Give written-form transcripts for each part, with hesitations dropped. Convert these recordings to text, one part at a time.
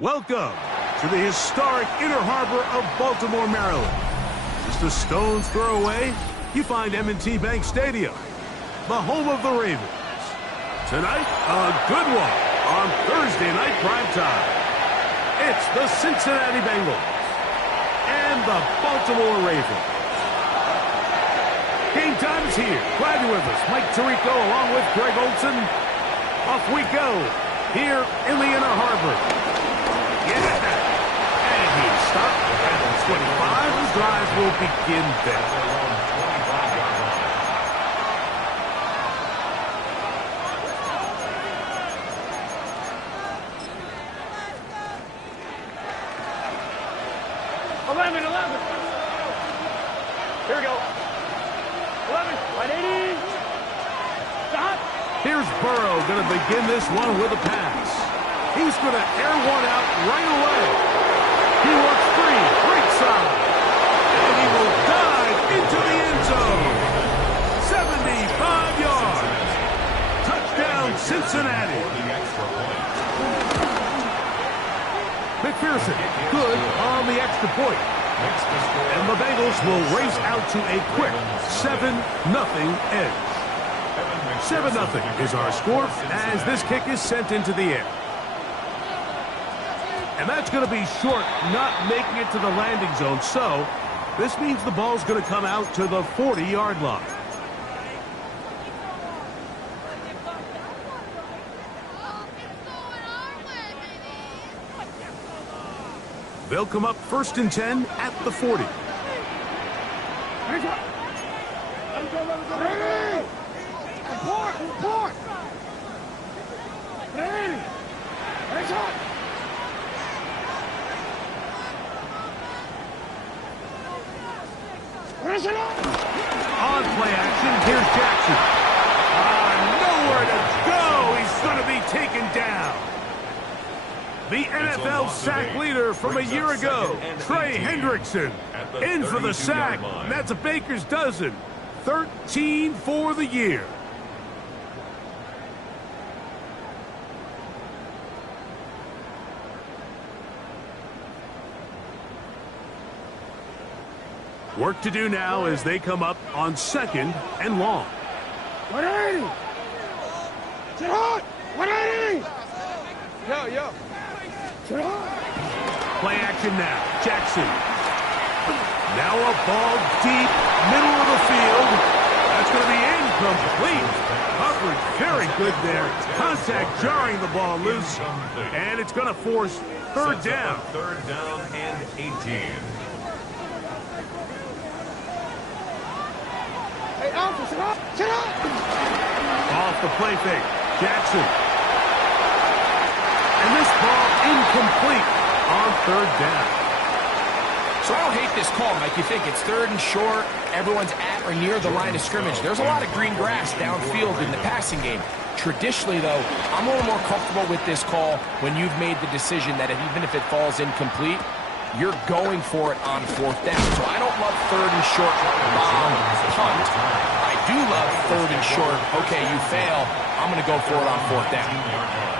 Welcome to the historic Inner Harbor of Baltimore, Maryland. Just a stone's throw away, you find M&T Bank Stadium, the home of the Ravens. Tonight, a good one on Thursday night primetime. It's the Cincinnati Bengals and the Baltimore Ravens. Game time is here. Glad you're with us. Mike Tirico along with Greg Olson. Off we go here in the Inner Harbor. And he's stopped at 25. The drive will begin there. Here we go. 11, 180. Stop. Here's Burrow going to begin this one with a pass. He's going to air one out right away. He works free, right side. And he will dive into the end zone. 75 yards. Touchdown, Cincinnati. McPherson, good on the extra point. And the Bengals will race out to a quick 7-0 edge. 7-0 is our score as this kick is sent into the air. And that's going to be short, not making it to the landing zone. So this means the ball's going to come out to the 40-yard line. They'll come up 1st and 10 at the 40. On play action, here's Jackson. Nowhere to go. He's going to be taken down. The NFL sack leader from a year ago, Trey Hendrickson, in for the sack. That's a baker's dozen. 13 for the year. Work to do now as they come up on 2nd and long. 180. Sit hot. 180. Yo. Play action now. Jackson. Now a ball deep, middle of the field. That's going to be incomplete. Coverage very good there. Contact jarring the ball loose. And it's going to force 3rd down. 3rd down and 18. Hey, Alpha, sit up. Off the play fake. Jackson. And this ball incomplete on 3rd down. So I don't hate this call, Mike. You think it's 3rd and short, everyone's at or near the line of scrimmage. There's a lot of green grass downfield in the passing game. Traditionally, though, I'm a little more comfortable with this call when you've made the decision that even if it falls incomplete, you're going for it on 4th down. So I don't love 3rd and short bomb punt. I do love 3rd and short, okay, you fail, I'm going to go for it on 4th down.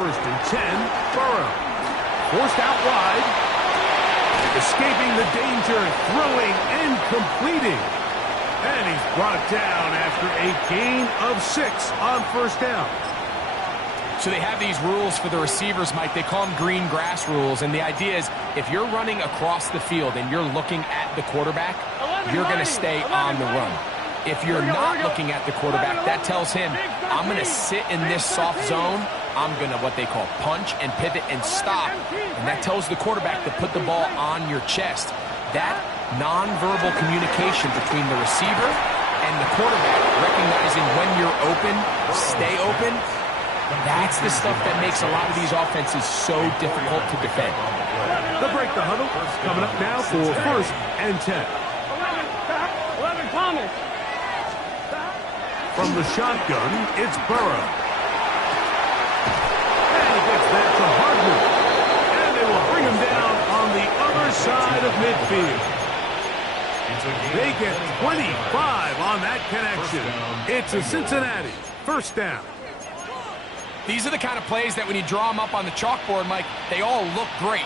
first and 10. Burrow. Forced out wide. Escaping the danger. Throwing and completing. And he's brought down after a gain of 6 on first down. So they have these rules for the receivers, Mike. They call them green grass rules. And the idea is if you're running across the field and you're looking at the quarterback, you're going to stay on the run. If you're not looking at the quarterback, that tells him, I'm going to sit in this soft zone. I'm going to what they call punch and pivot and stop. And that tells the quarterback to put the ball on your chest. That nonverbal communication between the receiver and the quarterback, recognizing when you're open, stay open, that's the stuff that makes a lot of these offenses so difficult to defend. The break the huddle coming up now for first and 10. 11 Thomas. From the shotgun, it's Burrow. And he gets that to Hardman. And they will bring him down on the other side of midfield. They get 25 on that connection. It's a Cincinnati first down. These are the kind of plays that when you draw them up on the chalkboard, Mike, they all look great.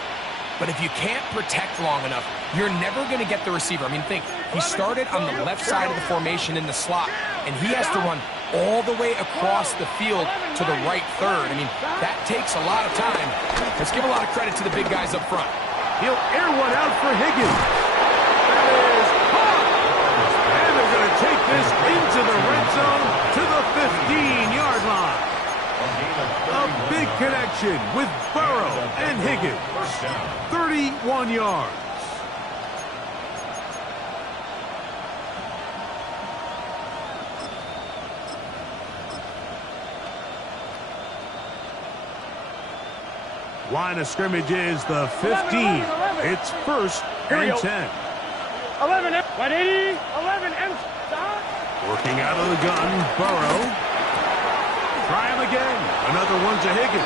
But if you can't protect long enough, you're never going to get the receiver. I mean, think, he started on the left side of the formation in the slot, and he has to run all the way across the field to the right third. I mean, that takes a lot of time. Let's give a lot of credit to the big guys up front. He'll air one out for Higgins. That is caught. And they're going to take this into the red zone to the 15-yard line. A big connection with Burrow and Higgins. 31 yards. Line of scrimmage is the 15. It's first and 10. 11 180. 11 Working out of the gun, Burrow. Try him again. Another one to Higgins.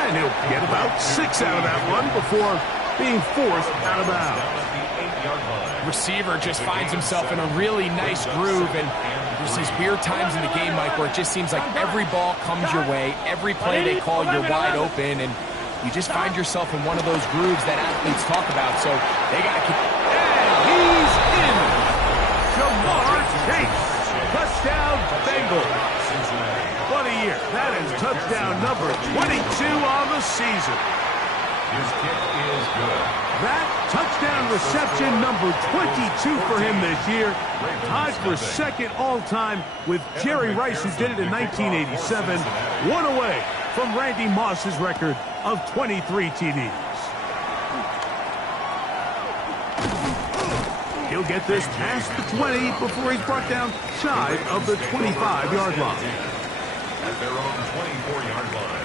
And he'll get about 6 out of that one before being forced out of bounds. Receiver just finds himself in a really nice groove, and there's these weird times in the game, Mike, where it just seems like every ball comes your way, every play they call, you're wide open, and you just find yourself in one of those grooves that athletes talk about. So they got to keep. And he's in. Jamar Chase. Touchdown, Bengals. What a year. That is touchdown number 22 on the season. His kick is good. That touchdown reception number 22 for him this year. Tied for second all-time with Jerry Rice, who did it in 1987. One away from Randy Moss's record of 23 TDs. He'll get this past the 20 before he's brought down shy of the 25-yard line. At their own 24-yard line.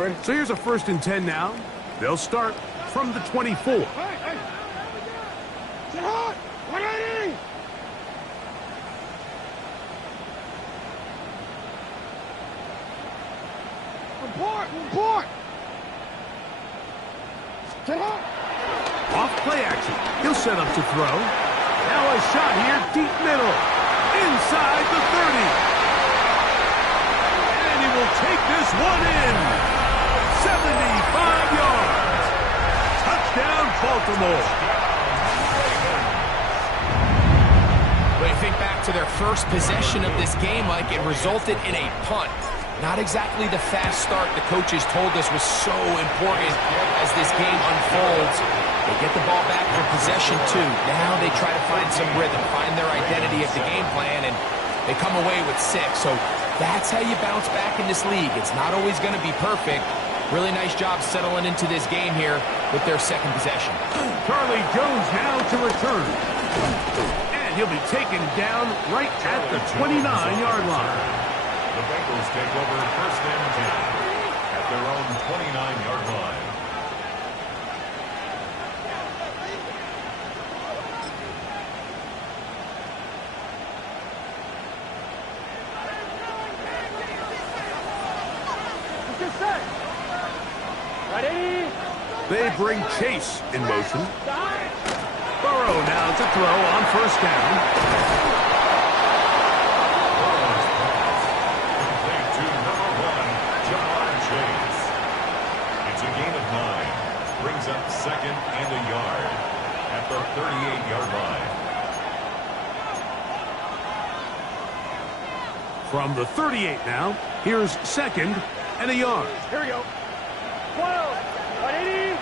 Ready? So here's a first and 10 now. They'll start from the 24. Hey! Sit hot! 180! Report! Sit hot! Off play action. He'll set up to throw. Now a shot here, deep middle. Inside the 30. And he will take this one in. 75 yards. Touchdown, Baltimore. When you think back to their first possession of this game, Mike, it resulted in a punt. Not exactly the fast start the coaches told us was so important as this game unfolds. They get the ball back for possession two. Now they try to find some rhythm, find their identity of the game plan, and they come away with 6. So that's how you bounce back in this league. It's not always going to be perfect. Really nice job settling into this game here with their second possession. Charlie Jones now to return. And he'll be taken down right at the 29-yard line. The Bengals take over first and 10 at their own 29-yard line. They bring Chase in motion. Burrow now to throw on first down. Burrow's pass. Complete to number 1, Jamar Chase. It's a gain of 9. Brings up second and a yard at the 38-yard line. From the 38 now, here's second and a yard. Here we go. 12. 180.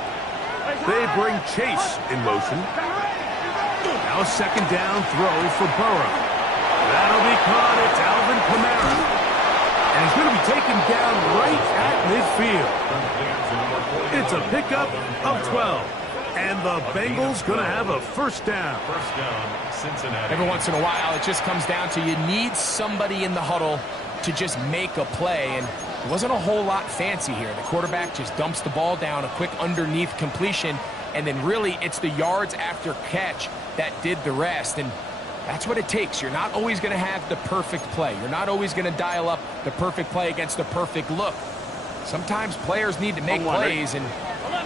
They bring Chase in motion. Now second down throw for Burrow. That'll be caught. It's Alvin Kamara. And he's going to be taken down right at midfield. It's a pickup of 12. And the Bengals going to have a first down. First down, Cincinnati. Every once in a while, it just comes down to you need somebody in the huddle to just make a play. And it wasn't a whole lot fancy here. The quarterback just dumps the ball down, a quick underneath completion, and then really it's the yards after catch that did the rest. And that's what it takes. You're not always going to have the perfect play. You're not always going to dial up the perfect play against the perfect look. Sometimes players need to make plays, and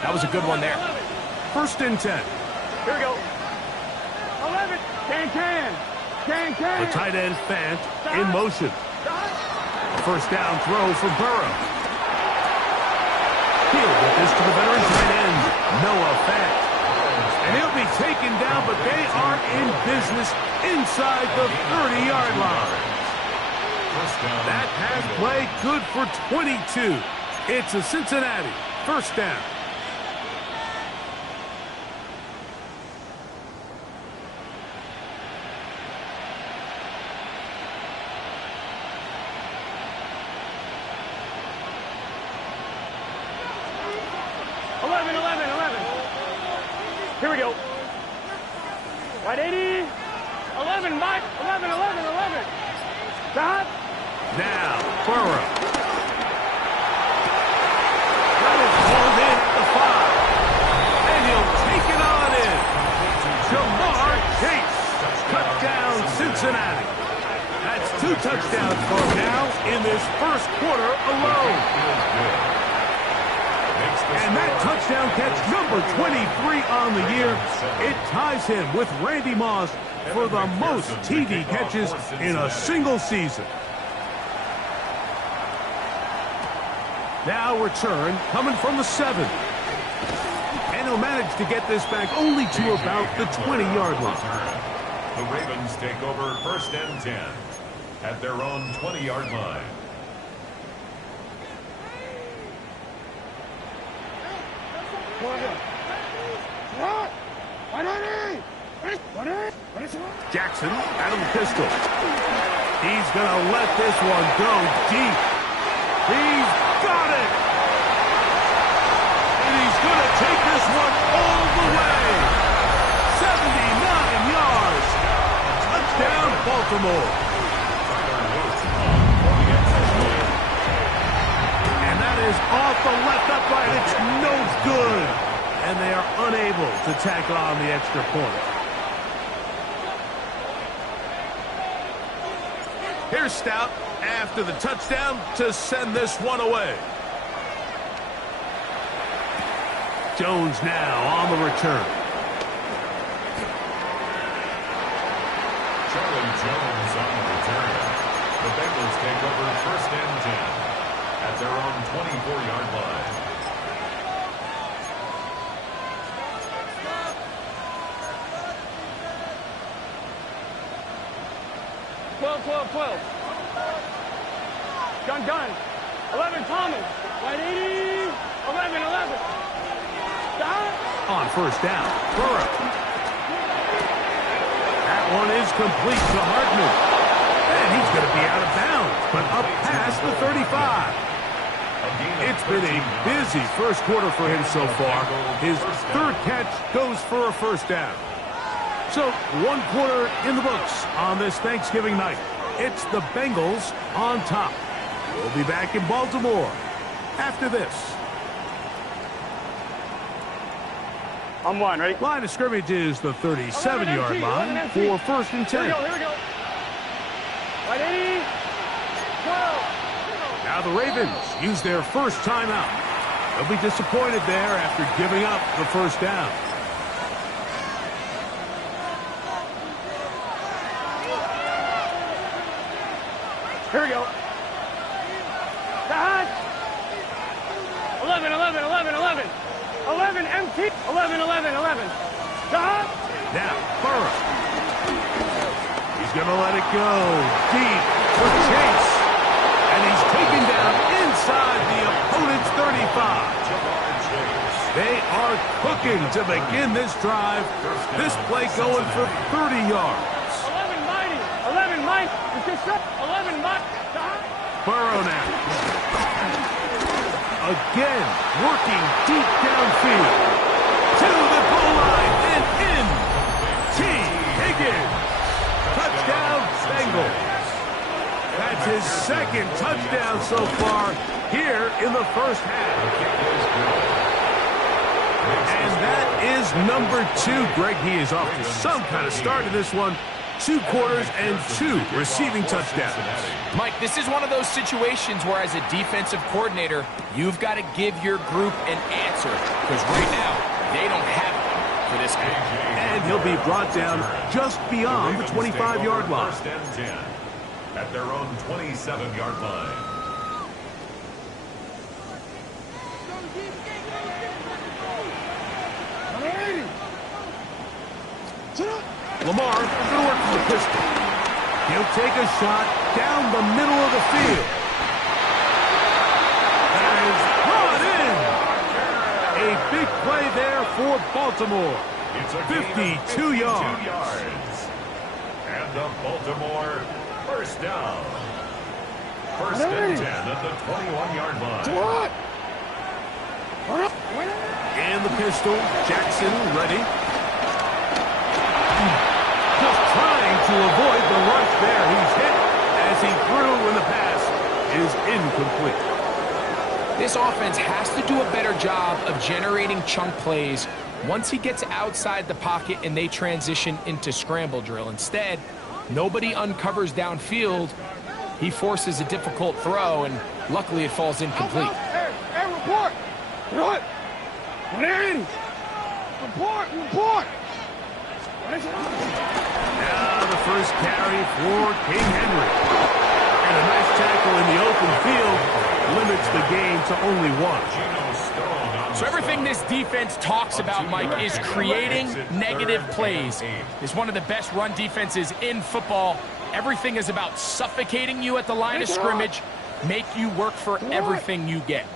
that was a good one there. First and 10. Here we go. 11. Can. The tight end Fant in motion. A first down throw for Burrow. He'll get this to the veteran tight end, Noah Fant. And he'll be taken down, but they are in business inside the 30-yard line. That has play good for 22. It's a Cincinnati first down. Here we go. 180. 11, Mike. 11. Stop. Now, Burrow. Got it pulled in at the 5. And he'll take it on in. Jamar Chase. Touchdown, Cincinnati. That's 2 touchdowns for him now in this first quarter alone. And that touchdown catch, number 23 on the year, it ties him with Randy Moss for the most TD catches in a single season. Now return coming from the 7. And he'll manage to get this back only to about the 20-yard line. The Ravens take over first and 10 at their own 20-yard line. Jackson out of the pistol. He's going to let this one go deep. He's got it. And he's going to take this one all the way. 79 yards. Touchdown, Baltimore. And that is off the left upright. It's no good. And they are unable to tack on the extra point. Here's Stout after the touchdown to send this one away. Jones now on the return. Charlie Jones on the return. The Bengals take over first and 10 at their own 24-yard line. Gun. 11, Thomas. 180. 11. Stop. On first down, Burrow. That one is complete to Hartman. And he's going to be out of bounds, but up past the 35. It's been a busy first quarter for him so far. His third catch goes for a first down. So, 1 quarter in the books on this Thanksgiving night. It's the Bengals on top. We'll be back in Baltimore after this. I'm one, ready? Line of scrimmage is the 37-yard line for first and 10. Here we go. 180. 12. Now the Ravens use their first timeout. They'll be disappointed there after giving up the first down. Here we go. Dad. 11, 11, 11, 11. 11, empty. 11, 11, 11. Dad. Now, Burrow. He's going to let it go. Deep for Chase. And he's taken down inside the opponent's 35. They are cooking to begin this drive. This play going for 30 yards. 11 mighty. 11 mighty. 11 mighty. Burrow now. Again, working deep downfield. To the goal line and in. T. Higgins. Touchdown, Bengals. That's his second touchdown so far here in the first half. And that is number 2. Greg, he is off to some kind of start in this one. 2 quarters and 2 receiving touchdowns. Mike, this is one of those situations where as a defensive coordinator, you've got to give your group an answer. Because right now, they don't have it for this guy. And he'll be brought down just beyond the 25-yard line. First and 10 at their own 27-yard line. Lamar going to work from the pistol. He'll take a shot down the middle of the field. That is brought in. A big play there for Baltimore. It's a 52 yards. And the Baltimore first down. First and 10 at the 21-yard line. And the pistol. Jackson ready. Just trying to avoid the rush there. He's hit as he threw when the pass is incomplete. This offense has to do a better job of generating chunk plays once he gets outside the pocket and they transition into scramble drill. Instead, nobody uncovers downfield. He forces a difficult throw, and luckily it falls incomplete. Hey, report. What? Report. Now the first carry for King Henry. And a nice tackle in the open field limits the game to only 1. So everything this defense talks about, Mike, is creating negative plays. It's one of the best run defenses in football. Everything is about suffocating you at the line of scrimmage, make you work for everything you get.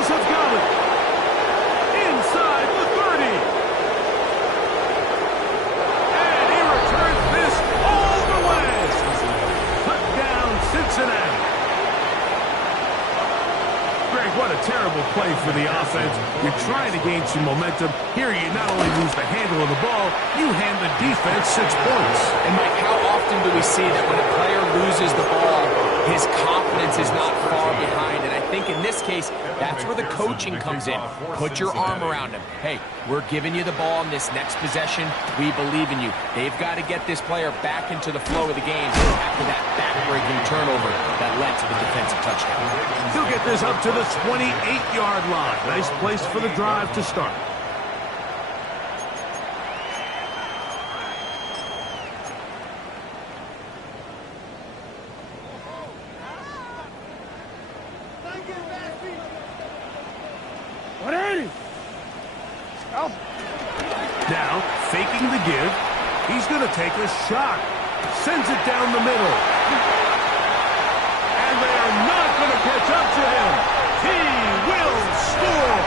Have got it. Inside the 30. And he returns this all the way. Touchdown, Cincinnati. Greg, what a terrible play for the offense. You're trying to gain some momentum. Here you not only lose the handle of the ball, you hand the defense 6 points. And Mike, how often do we see that when a player loses the ball, his confidence is not far behind? And I think in this case, that's where the coaching comes in. Put your arm around him. Hey, we're giving you the ball in this next possession. We believe in you. They've got to get this player back into the flow of the game after that back-breaking turnover that led to the defensive touchdown. He'll get this up to the 28-yard line. Nice place for the drive to start. Now, faking the give, he's going to take a shot. Sends it down the middle. And they are not going to catch up to him. He will score.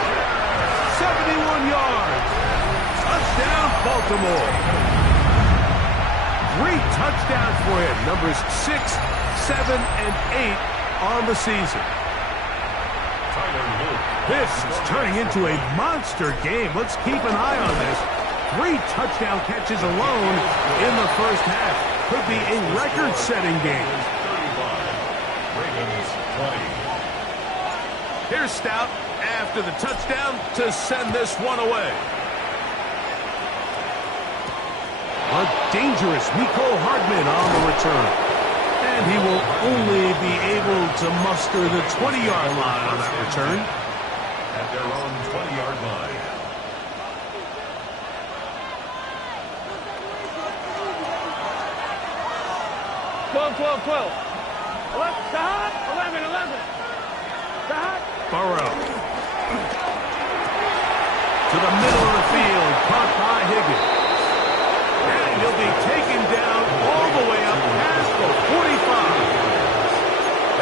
71 yards. Touchdown, Baltimore. 3 touchdowns for him. Numbers 6, 7, and 8 on the season. This is turning into a monster game. Let's keep an eye on this. 3 touchdown catches alone in the first half. Could be a record-setting game. Here's Stout after the touchdown to send this one away. A dangerous Mecole Hardman on the return. And he will only be able to muster the 20-yard line on that return. At their own 20-yard line. 12, 12, 12. 11, Sahat, 11, 11. Sahat. Burrow. To the middle of the field, caught by Higgins. And he'll be taken down all the way up past the 45.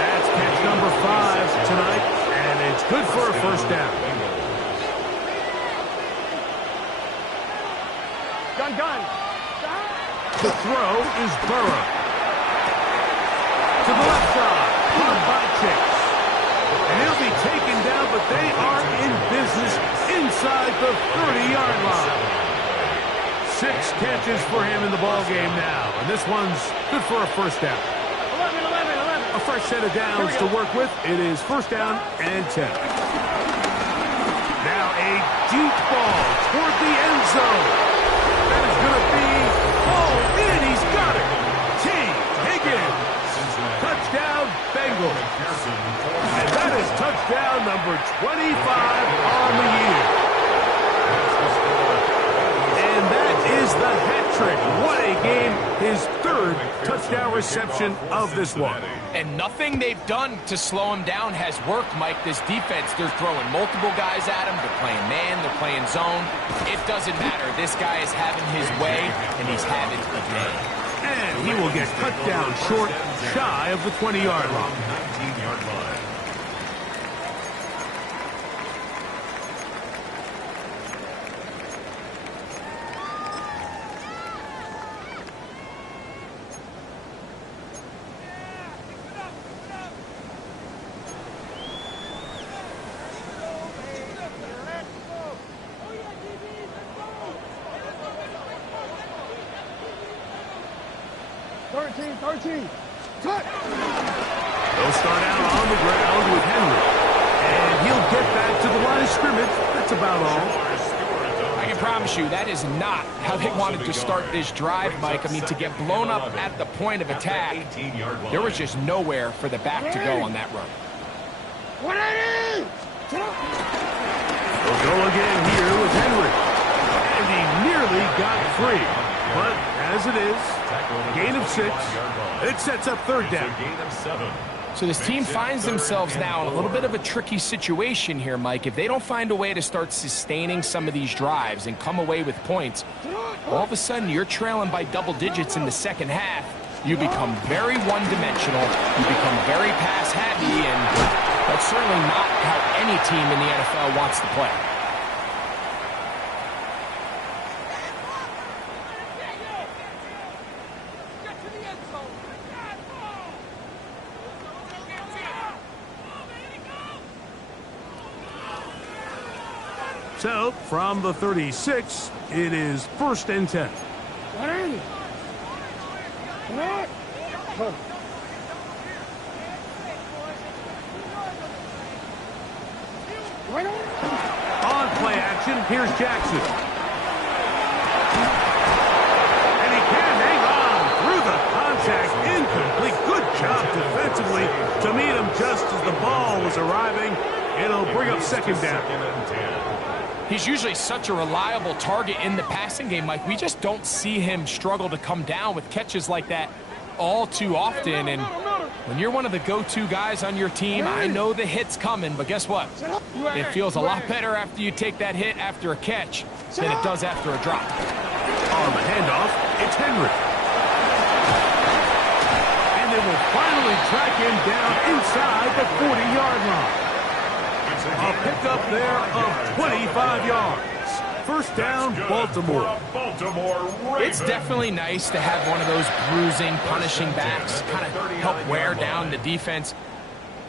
That's catch number 5 tonight, and it's good for a first down. Gun. The throw is Burrow. To the left side, caught by Chase. And he'll be taken down, but they are in business inside the 30-yard line. 6 catches for him in the ball game now, and this one's good for a first down. 11, 11, 11. A fresh set of downs to work with. It is first down and 10. Now a deep ball toward the end zone. That is going to be in. He's got it. T. Higgins. Touchdown, Bengals. And that is touchdown number 25 on the year. And that is the hat trick. What a game. His 3rd touchdown reception of this one. And nothing they've done to slow him down has worked, Mike. This defense, they're throwing multiple guys at him. They're playing man, they're playing zone. It doesn't matter. This guy is having his way, and he's having a day. And he will get cut down short, shy of the 20-yard line. 19-yard line. Cut. They'll start out on the ground with Henry. And he'll get back to the line of scrimmage. That's about all. I can promise you that is not how they wanted to start this drive, Mike. I mean, to get blown up at the point of attack, there was just nowhere for the back to go on that run. 180! They'll go again here with Henry. And he nearly got free. But as it is, gain of 6. It sets up 3rd down. So this team finds themselves now in a little bit of a tricky situation here, Mike. If they don't find a way to start sustaining some of these drives and come away with points, all of a sudden you're trailing by double digits in the second half. You become very one-dimensional. You become very pass-happy, and that's certainly not how any team in the NFL wants to play. So, from the 36, it is 1st and 10. On play action, here's Jackson. And he can hang on through the contact. Incomplete. Good job defensively to meet him just as the ball was arriving. It'll bring up 2nd down. He's usually such a reliable target in the passing game, Mike. We just don't see him struggle to come down with catches like that all too often. And when you're one of the go-to guys on your team, I know the hit's coming, but guess what? It feels a lot better after you take that hit after a catch than it does after a drop. On the handoff, it's Henry. And they will finally track him down inside the 40-yard line. A pickup there of 25 yards. First down, Baltimore. It's definitely nice to have one of those bruising, punishing backs kind of help wear down the defense.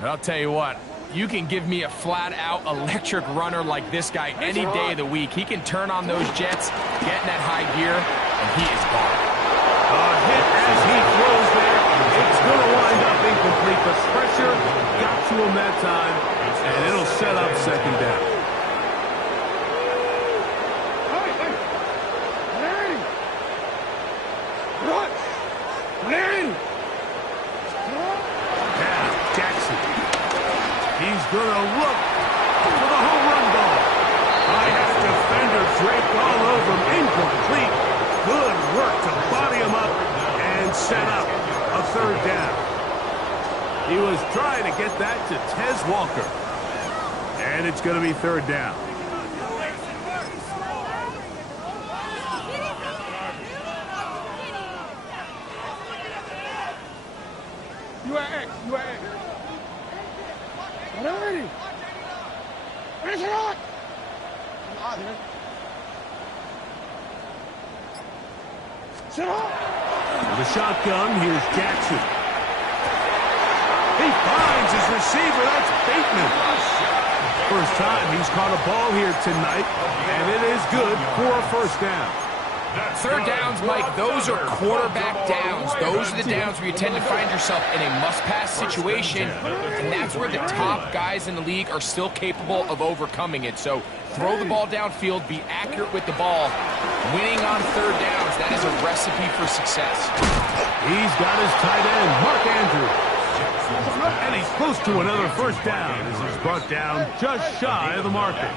But I'll tell you what, you can give me a flat-out electric runner like this guy any day of the week. He can turn on those jets, get in that high gear, and he is gone. A hit as he throws there. It's going to wind up incomplete. The pressure got to him that time, and it'll set up 2nd down. He's going to look for the home run ball. High-half defender draped all over him. Incomplete. Good work to body him up and set up a 3rd down. He was trying to get that to Tez Walker. And it's going to be third down. You are X. You are X. What already? Finish it on! Sit up! With a shotgun, here's Jackson. He finds his receiver. That's Bateman. First time he's caught a ball here tonight, and it is good for a first down. Third downs, Mike, those are quarterback downs. Those are the downs where you tend to find yourself in a must-pass situation, and that's where the top guys in the league are still capable of overcoming it. So throw the ball downfield, be accurate with the ball. Winning on third downs, that is a recipe for success. He's got his tight end, Mark Andrews. And he's close to another first down as he's brought down just shy of the marker.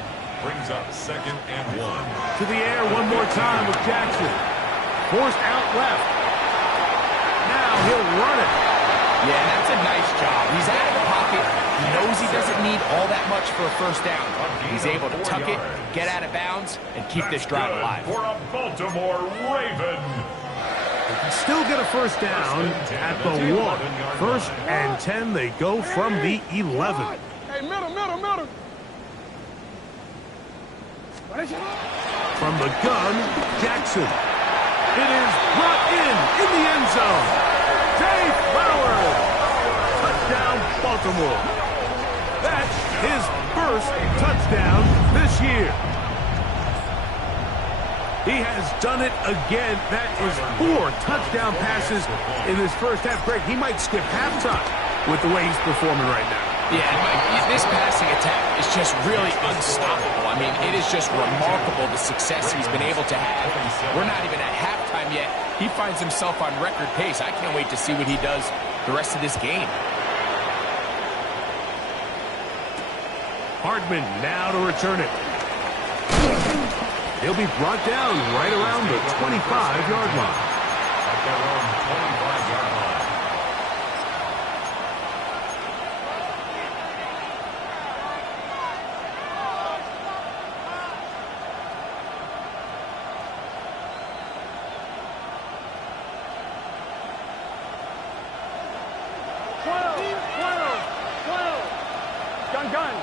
Brings up 2nd and 1. To the air one more time with Jackson. Forced out left. Now he'll run it. Yeah, that's a nice job. He's out of the pocket. He knows he doesn't need all that much for a first down. He's able to tuck it, get out of bounds, and keep this drive alive. For a Baltimore Raven. They can still get a first down at the 1. 1st and 10, they go from the 11. Hey, middle. From the gun, Jackson. It is brought in the end zone. Dave Flowers. Touchdown, Baltimore. That's his first touchdown this year. He has done it again. That is 4 touchdown passes in his first half. Greg, he might skip halftime with the way he's performing right now. Yeah, Mike, this passing attack is just really unstoppable. I mean, it is just remarkable the success he's been able to have. We're not even at halftime yet. He finds himself on record pace. I can't wait to see what he does the rest of this game. Hardman now to return it. He'll be brought down right around the 25-yard line. At their own 25-yard line. Gun.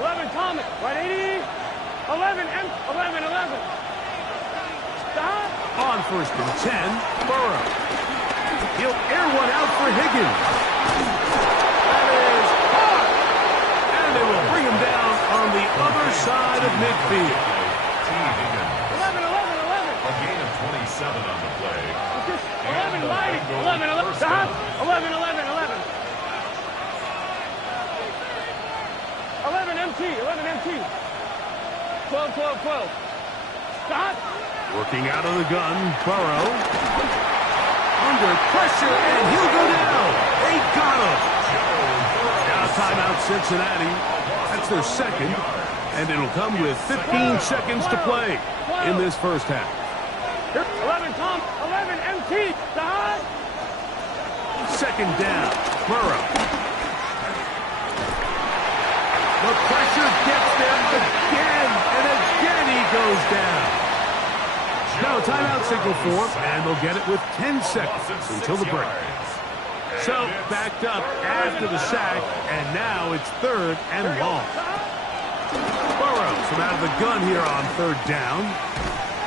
11 Thomas. Right 80. 11 Stop. On 1st and 10, Burrow. He'll air one out for Higgins. That is caught. And they will bring him down on the other side of midfield. 11. A gain of 27 on the play. 11 lighting. 11. Stop. 11 MT. 12. Stop. Working out of the gun, Burrow. Under pressure, and he'll go down. They got him. Now timeout Cincinnati. That's their second, and it'll come with 15 seconds to play in this first half. 11 Tom. 11 MT. Stop. Second down, Burrow. The pressure gets there again, and again he goes down. Now a timeout signal for him, and they'll get it with 10 seconds until the break. So, backed up after the sack, and now it's 3rd and long. Burrow from out of the gun here on 3rd down.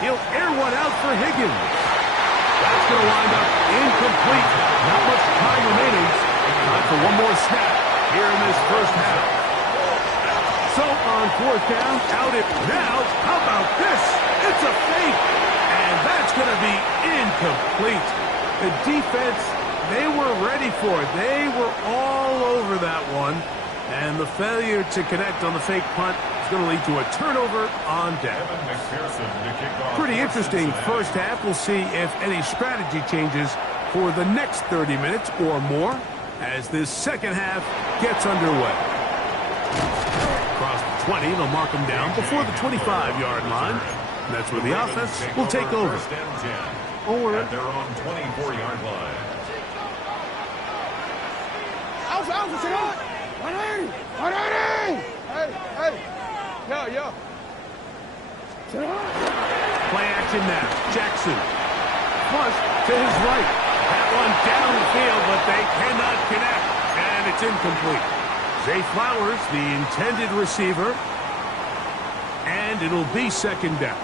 He'll air one out for Higgins. That's going to wind up incomplete. Not much time remaining. Time for one more snap here in this first half. So on 4th down, out it now. How about this? It's a fake, and that's going to be incomplete. The defense, they were ready for it. They were all over that one, and the failure to connect on the fake punt is going to lead to a turnover on down. Pretty interesting first half. We'll see if any strategy changes for the next 30 minutes or more as this second half gets underway. Across the 20, they'll mark them down before the 25-yard line. And that's where the offense will take over. Or at their own 24-yard line. Play action now. Jackson. Flush to his right. That one downfield, but they cannot connect. And it's incomplete. Zay Flowers, the intended receiver. And it'll be second down.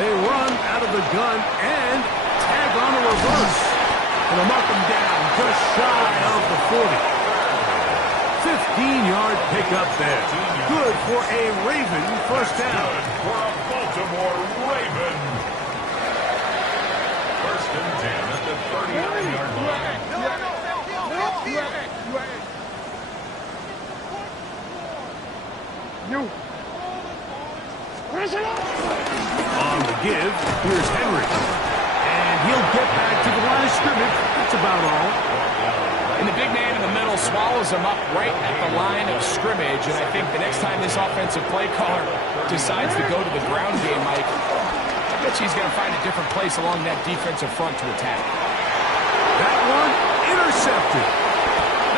They run out of the gun and tag on a reverse. And they'll mark them down just shy of the 40. 15-yard pickup there. Good for a Raven first down. For a Baltimore Raven. First and 10 at the 39-yard line. On the give, here's Henry. And he'll get back to the line of scrimmage. That's about all. And the big man in the middle swallows him up right at the line of scrimmage. And I think the next time this offensive play caller decides to go to the ground game, Mike, I bet he's going to find a different place along that defensive front to attack. That one intercepted.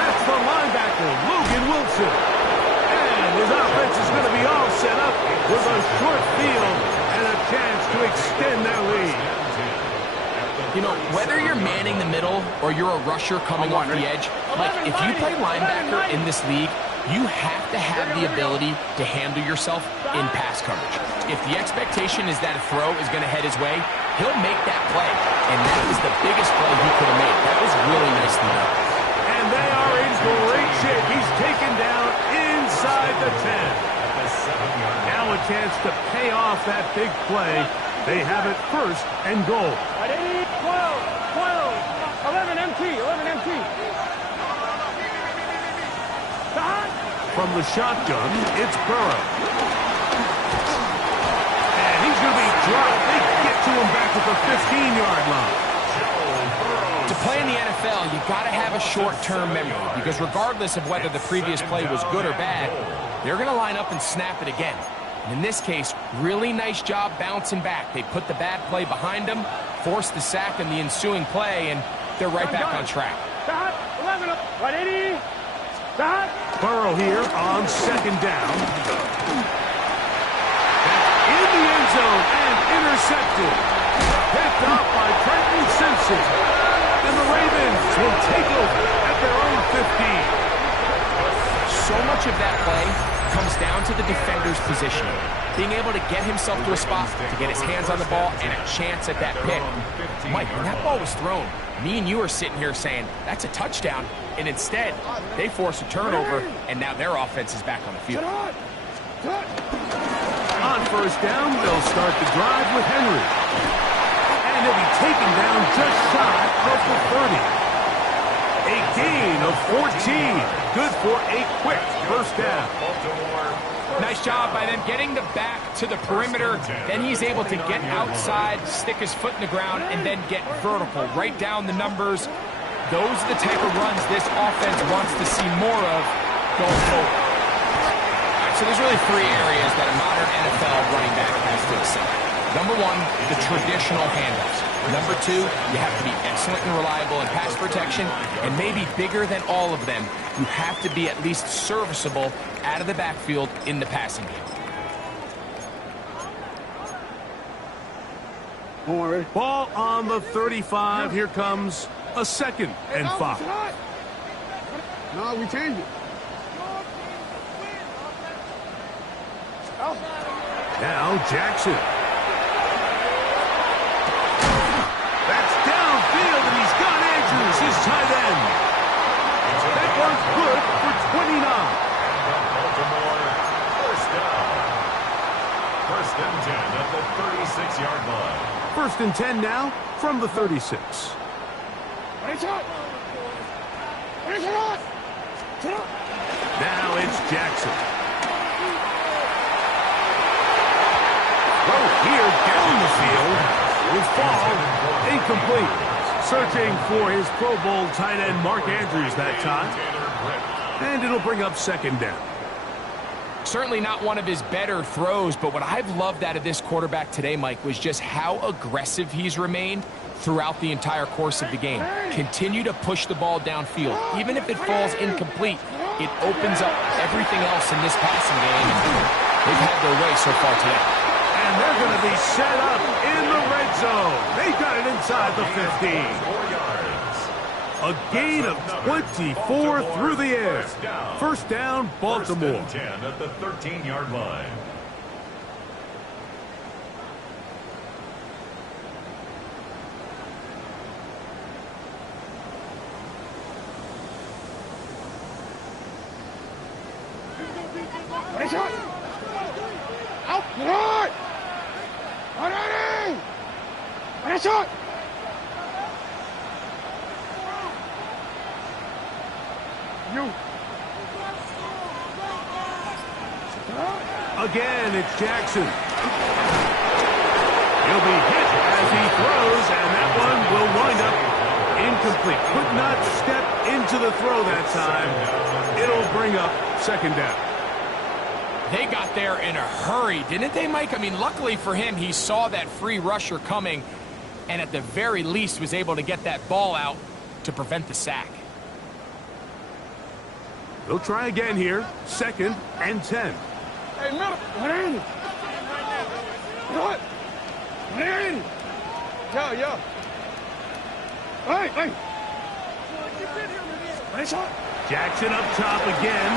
That's the linebacker, Logan Wilson. And his offense is going to be all set up with a short field and a chance to extend their lead. You know, whether you're manning the middle or you're a rusher coming off the edge, like if you play linebacker in this league, you have to have the ability to handle yourself in pass coverage. If the expectation is that a throw is going to head his way, he'll make that play. And that was the biggest play he could have made. That was really nicely done. And they are in great shape. He's taken down inside the 10. Now a chance to pay off that big play. They have it first and goal. 12, 11 MT, 11 MT. From the shotgun, it's Burrow. And he's going to be dropped. They get to him back at the 15-yard line. To play in the NFL, you got to have a short-term memory because regardless of whether the previous play was good or bad, they're going to line up and snap it again. And in this case, really nice job bouncing back. They put the bad play behind them, forced the sack in the ensuing play, and they're right back on track. 11, 180. Burrow here on second down. In the end zone and intercepted. Picked up by Trenton Simpson. And the Ravens will take over at their own 15. So much of that play comes down to the defender's positioning. Being able to get himself to a spot, to get his hands on the ball, and a chance at that pick. Mike, when that ball was thrown, me and you are sitting here saying, that's a touchdown. And instead, they force a turnover, and now their offense is back on the field. On first down, they'll start the drive with Henry. And he'll be taken down just shy of the 30. A gain of 14. Good for a quick first down. Nice job by them getting the back to the perimeter. Then he's able to get outside, stick his foot in the ground, and then get vertical. Right down the numbers. Those are the type of runs this offense wants to see more of going forward. All right, so there's really three areas that a modern NFL running back has to excel. Number one, the traditional handoffs. Number two, you have to be excellent and reliable in pass protection. And maybe bigger than all of them, you have to be at least serviceable out of the backfield in the passing game. Ball on the 35. Here comes a second and 5. No, we changed it. Now Jackson. That's downfield, and he's got Andrews, his tight end. That one's good for 29. Baltimore, first down. First and 10 at the 36-yard line. First and 10 now from the 36. Now it's Jackson. Throw here down the field. Will fall. Incomplete. Searching for his Pro Bowl tight end Mark Andrews that time. And it'll bring up second down. Certainly not one of his better throws, but what I've loved out of this quarterback today, Mike, was just how aggressive he's remained. throughout the entire course of the game. Continue to push the ball downfield. Even if it falls incomplete, it opens up everything else in this passing game. They've had their way so far today. And they're going to be set up in the red zone. They got it inside the 15. 4 yards. A gain of 24 through the air. First down, Baltimore. First and 10 at the 13-yard line. Nice shot. Out. Good. Nice shot. You. Again, it's Jackson. He'll be hit as he throws, and that one will wind up incomplete. Could not step into the throw that time. It'll bring up second down. They got there in a hurry, didn't they, Mike? I mean, luckily for him, he saw that free rusher coming, and at the very least was able to get that ball out to prevent the sack. They'll try again here. Second and 10. Hey, middle. What in it? What? What in it? Yo. Hey. Nice shot. Jackson up top again.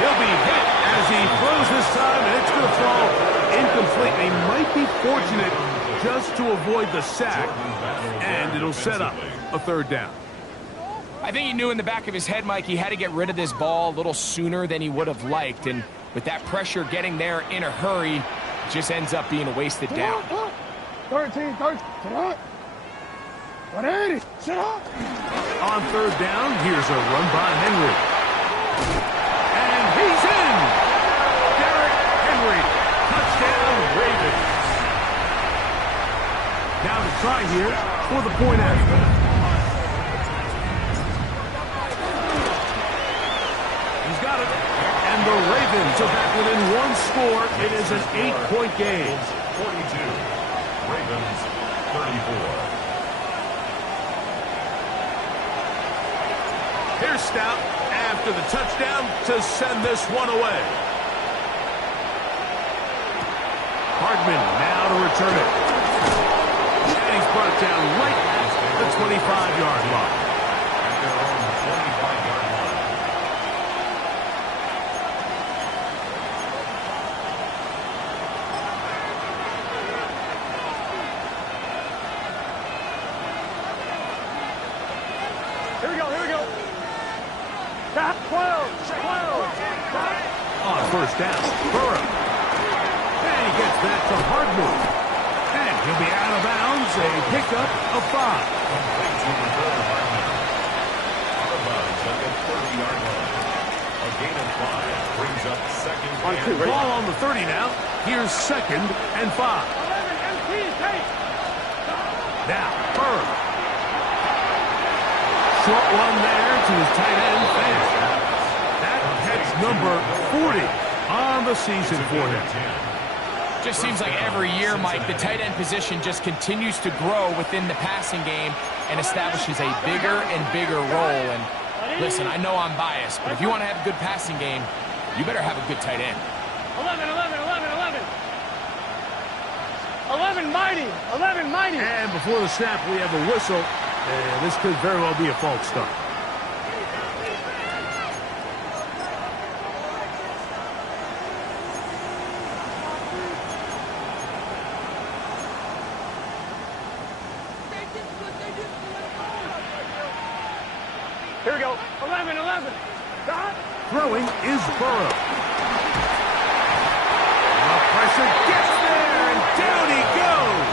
He'll be hit as he throws this time, and it's going to fall incomplete. They might be fortunate just to avoid the sack, and it'll set up a third down. I think he knew in the back of his head, Mike, he had to get rid of this ball a little sooner than he would have liked. And with that pressure getting there in a hurry, it just ends up being a wasted down. 13. Sit up. What in it? Sit up. On third down, here's a run by Henry. And he's in! Derrick Henry, touchdown Ravens. Now to try here for the point after. He's got it. And the Ravens are back within one score. It is an 8-point game. 42. Ravens 34. Here's Stout after the touchdown to send this one away. Hardman now to return it. And he's brought down right at the 25-yard line. At their own 25-yard line. Here we go. 12. On first down, Burrow. And he gets that to Hardman. And he'll be out of bounds, a pickup of 5. Complete to Hardman. Out of bounds at the 30-yard line. A gain of 5 brings up second and Ball on the 30 now. Here's second and 5. 11 MT, take. Now, Burrow. Short one there to his tight end, Fan. That's number 40 on the season for him. Just seems like every year, Mike, the tight end position just continues to grow within the passing game and establishes a bigger and bigger role. And listen, I know I'm biased, but if you want to have a good passing game, you better have a good tight end. 11 mighty. 11 mighty. And before the snap, we have a whistle. This could very well be a false start. Here we go. 11. Throwing is Burrow. The pressure gets there, and down he goes.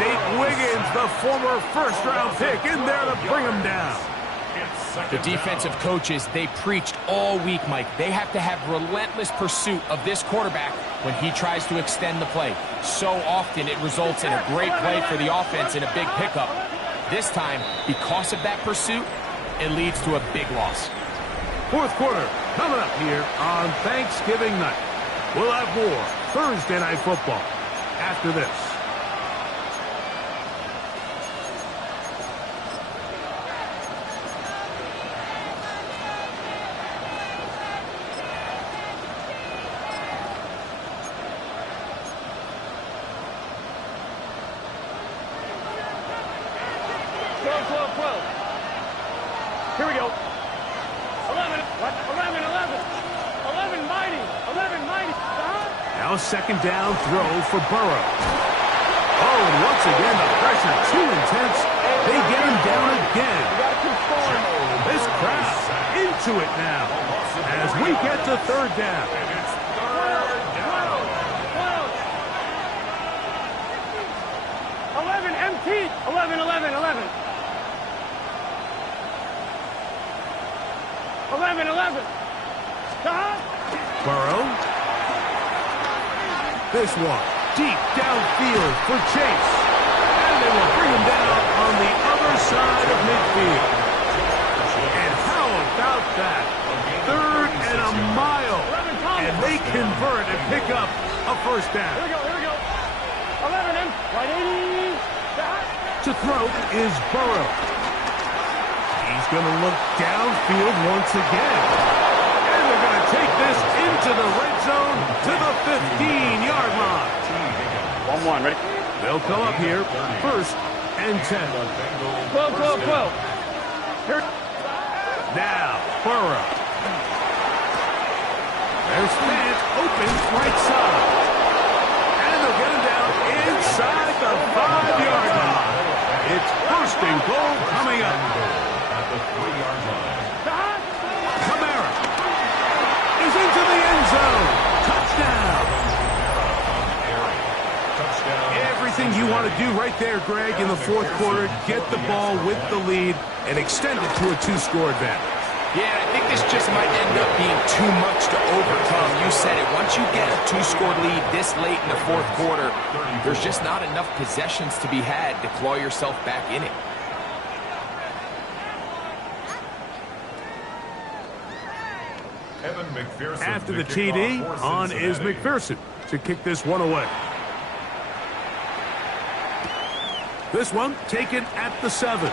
Nate Wiggins, the former first-round pick, in there to bring him down. The defensive coaches, they preached all week, Mike. They have to have relentless pursuit of this quarterback when he tries to extend the play. So often it results in a great play for the offense and a big pickup. This time, because of that pursuit, it leads to a big loss. Fourth quarter coming up here on Thanksgiving night. We'll have more Thursday Night Football after this. 12, 12. Here we go. 11, what? 11, 11. 11, mighty. 11, mighty. Now second down throw for Burrow. Oh, and once again, the pressure too intense. They get him down again. This crowd into it now as we get to third down. 11, empty. 11, 11, 11. 11, 11. Stop. Burrow. This one deep downfield for Chase. And they will bring him down on the other side of midfield. And how about that? Third and a mile. And they convert and pick up a first down. Here we go. 11, M. Right 80. Stop. To throw is Burrow. He's going to look downfield once again. And they're going to take this into the red zone to the 15-yard line. 1-1, ready? They'll come up here, first and 10. 12, 12, 12. Here. Now, Burrow. There's Fant, open right side. And they'll get him down inside the 5-yard line. It's first and goal coming up. At the 3-yard line. Kamara is into the end zone. Touchdown. Everything you want to do right there, Greg, in the fourth quarter. Get the ball with the lead and extend it to a 2-score advantage. Yeah, I think this just might end up being too much to overcome. You said it. Once you get a 2-score lead this late in the fourth quarter, there's just not enough possessions to be had to claw yourself back in it. After the TD, on is McPherson to kick this one away. This one taken at the 7.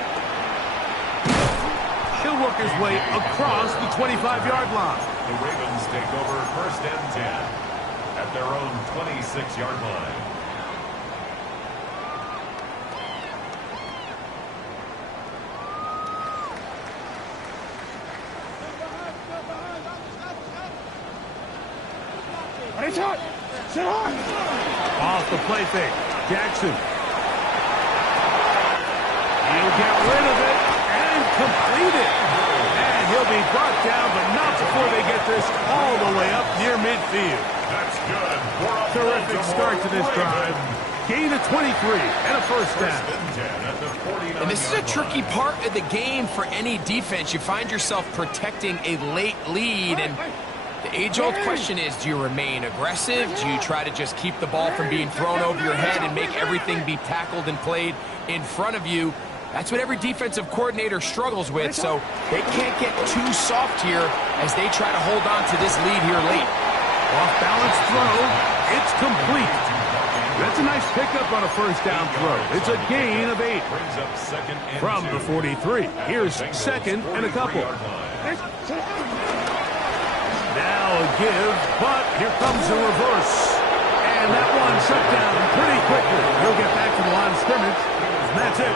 He'll work his way across the 25-yard line. The Ravens take over first and 10 at their own 26-yard line. Off the play fake. Jackson. He'll get rid of it and complete it. And he'll be brought down, but not before they get this all the way up near midfield. That's good. Terrific start to this drive. Gain of 23 and a first down. And this is a tricky part of the game for any defense. You find yourself protecting a late lead, and the age-old question is, do you remain aggressive? Do you try to just keep the ball from being thrown over your head and make everything be tackled and played in front of you? That's what every defensive coordinator struggles with, so they can't get too soft here as they try to hold on to this lead here late. Off-balance throw. It's complete. That's a nice pickup on a first down throw. It's a gain of 8. From the 43, here's second and a couple. Now a give, but here comes a reverse. And that one shut down pretty quickly. He'll get back to the line of scrimmage. And that's it.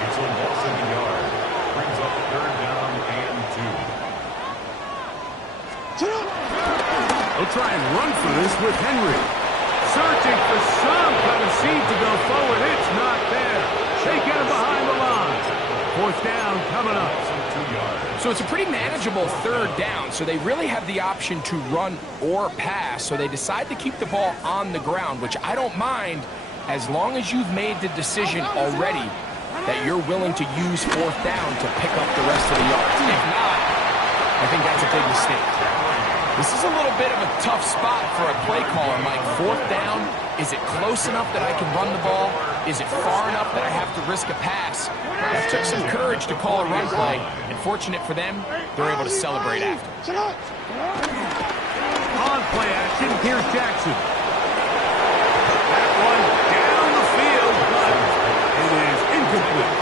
It's a loss of a yard. Brings up third down and 2. They'll try and run for this with Henry. Searching for some kind of seed to go forward. It's not there. They get him behind the line. Fourth down coming up. So it's a pretty manageable third down, so they really have the option to run or pass, so they decide to keep the ball on the ground, which I don't mind as long as you've made the decision already that you're willing to use fourth down to pick up the rest of the yards. If not, I think that's a big mistake. This is a little bit of a tough spot for a play caller, Mike. Fourth down, is it close enough that I can run the ball? Is it far enough that I have to risk a pass? That took some courage to call a run play, and fortunate for them, they're able to celebrate after. On play action, here's Jackson. That one down the field, but it is incomplete.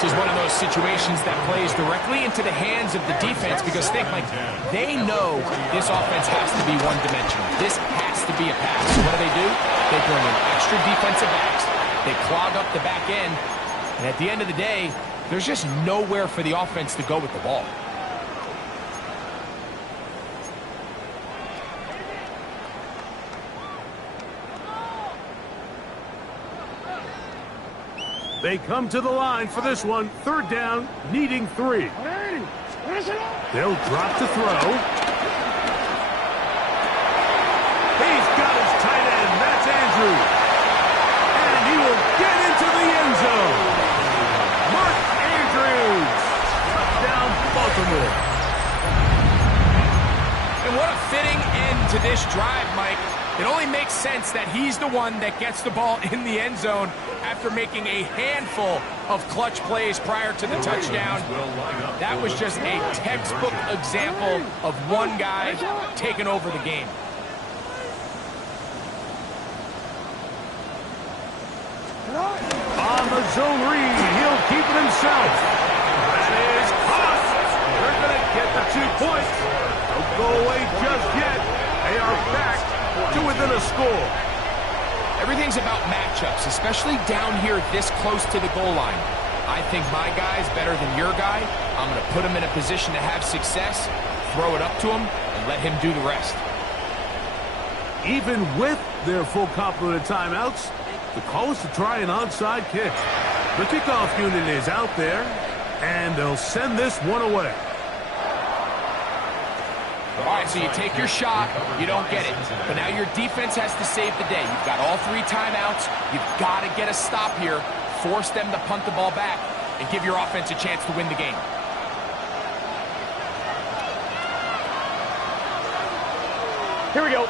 This is one of those situations that plays directly into the hands of the defense because think, like, they know this offense has to be one-dimensional. This has to be a pass. So what do? They bring in extra defensive backs, They clog up the back end, and at the end of the day, there's just nowhere for the offense to go with the ball. They come to the line for this one. Third down, needing 3. They'll drop to throw. He's got his tight end. That's Andrews. And he will get into the end zone. Mark Andrews. Touchdown, Baltimore. And what a fitting end to this drive, Mike. It only makes sense that he's the one that gets the ball in the end zone after making a handful of clutch plays prior to the touchdown. That was just a textbook example of one guy taking over the game. On the zone read, he'll keep it himself. That is caught. They're going to get the 2 points. Don't go away just yet. They are back to within a score. Everything's about matchups, especially down here this close to the goal line. I think my guy's better than your guy. I'm going to put him in a position to have success, throw it up to him, and let him do the rest. Even with their full complement of timeouts, the call is to try an onside kick. The kickoff unit is out there, and they'll send this one away. All right, so you take your shot, you don't get it. But now your defense has to save the day. You've got all 3 timeouts. You've got to get a stop here, force them to punt the ball back, and give your offense a chance to win the game. Here we go.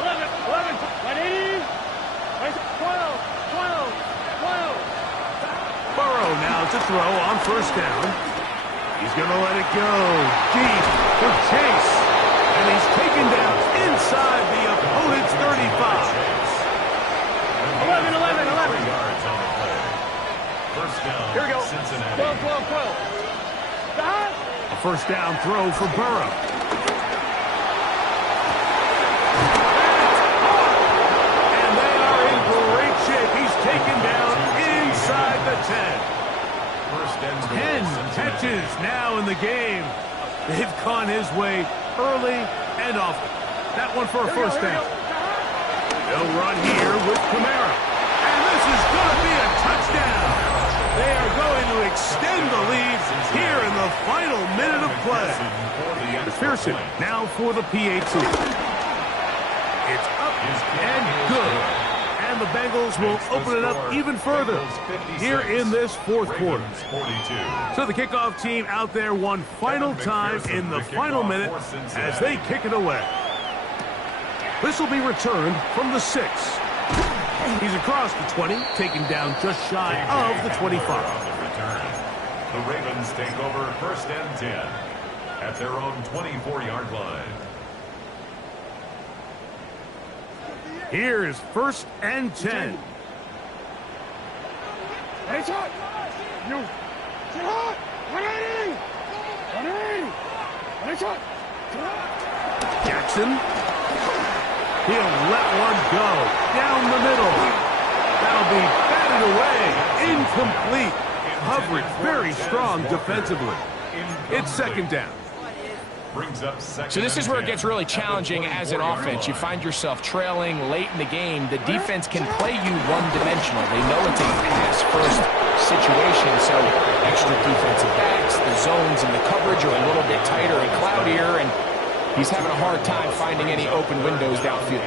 11, 180, 12. Burrow now to throw on first down. He's going to let it go deep for Chase. And he's taken down inside the opponent's 35. 11. 3 yards on the play. First down, Here we go. Cincinnati. 12. A first down throw for Burrow. And they are in great shape. He's taken down inside the 10. First and 10 catches now in the game. They've gone his way early and often. That one for a first down. They'll run here with Kamara. And this is going to be a touchdown. They are going to extend the lead here in the final minute of play. McPherson now for the PAT. It's up and good. And the Bengals will open it up even further here in this fourth quarter. So the kickoff team out there one final time in the final minute as they kick it away. This will be returned from the 6. He's across the 20, taken down just shy of the 25. The Ravens take over first and 10 at their own 24-yard line. Here's first and 10. It's hot. You. It's hot. 180. 180. It's hot. Jackson. He'll let one go down the middle. That'll be batted away. Incomplete. Coverage very strong defensively. It's second down. So this is where it gets really challenging as an offense. You find yourself trailing late in the game. The defense can play you one-dimensional. They know it's a pass-first situation, so extra defensive backs, the zones and the coverage are a little bit tighter and cloudier, and he's having a hard time finding any open windows downfield.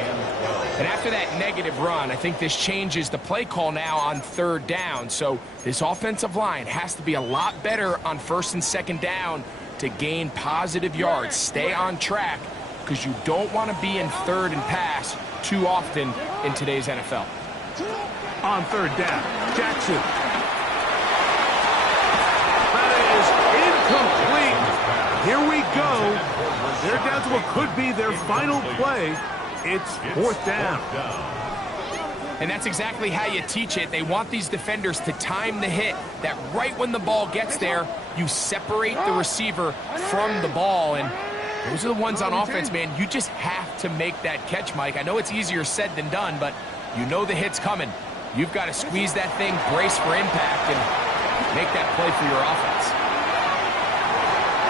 And after that negative run, I think this changes the play call now on third down. So this offensive line has to be a lot better on first and second down to gain positive yards. Stay on track because you don't want to be in third and pass too often in today's NFL. On third down, Jackson. That is incomplete. Here we go. They're down to what could be their final play. It's fourth down. And that's exactly how you teach it. They want these defenders to time the hit, that right when the ball gets there, you separate the receiver from the ball. And those are the ones on offense, man. You just have to make that catch, Mike. I know it's easier said than done, but you know the hit's coming. You've got to squeeze that thing, brace for impact, and make that play for your offense.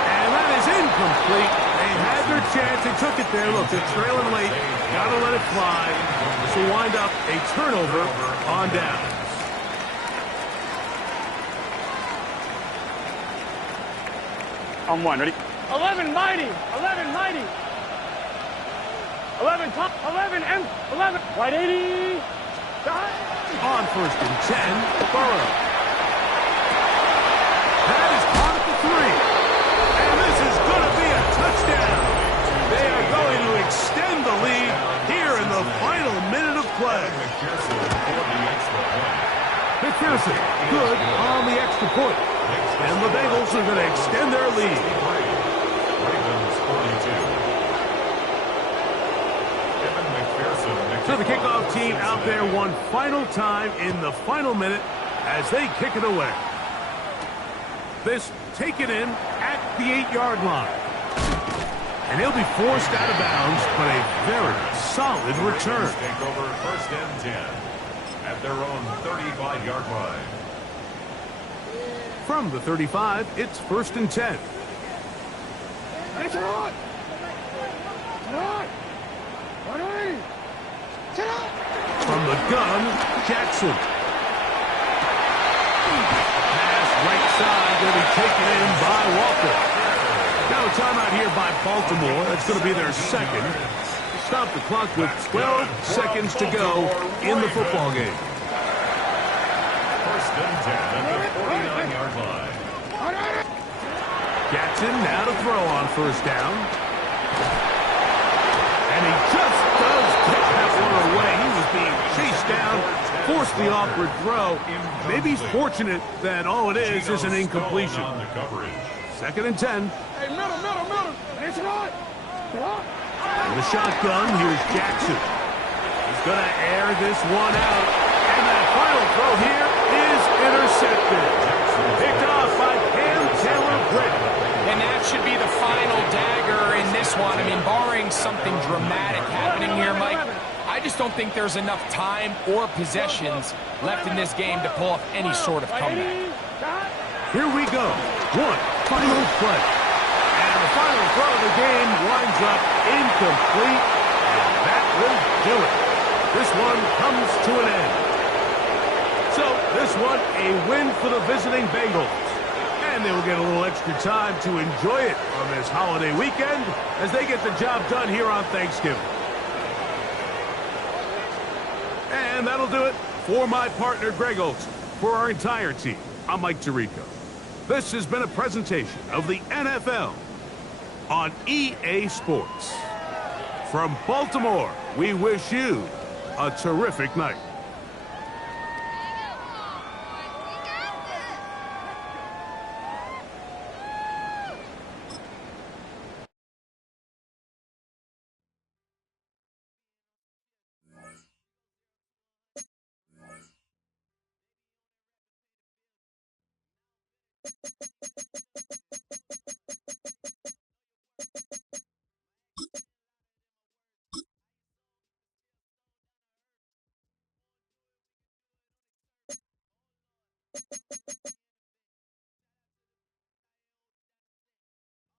And that is incomplete. They had their chance. They took it there. Look, they're trailing late. Got to let it fly. This will wind up a turnover on downs. On one, ready? 11 mighty, 11 mighty. 11 top, 11 M, 11. Right 80. On first and 10, Burrow. That is caught at the 3. And this is going to be a touchdown. They are going to extend the lead here in the final minute of play. McPherson, good on the extra point. And the Bengals are going to extend their lead. So the kickoff team out there one final time in the final minute as they kick it away. This taken in at the 8-yard line. And he'll be forced out of bounds, but a very solid return. Take over first and 10 at their own 35-yard line. From the 35, it's first and 10. It's on! From the gun, Jackson. Pass right side, going to be taken in by Walker. Now a timeout here by Baltimore. That's going to be their second. Stop the clock with 12 seconds to go in the football game. First and 10 at the 49-yard line. Jackson now to throw on first down. And he just does take that one away. He was being chased down, forced the awkward throw. Maybe he's fortunate that all it is an incompletion. Second and 10. Hey, middle. It's on! In the shotgun, here's Jackson. He's going to air this one out. And that final throw here is intercepted. Picked off by Cam Taylor-Britt. And that should be the final dagger in this one. I mean, barring something dramatic happening here, Mike, I just don't think there's enough time or possessions left in this game to pull off any sort of comeback. Here we go. One final play. And the final throw of the game winds up incomplete. And that will do it. This one comes to an end. So this one, a win for the visiting Bengals. And they will get a little extra time to enjoy it on this holiday weekend as they get the job done here on Thanksgiving. And that'll do it for my partner, Greg Oates. For our entire team, I'm Mike Tirico. This has been a presentation of the NFL on EA Sports. From Baltimore, we wish you a terrific night.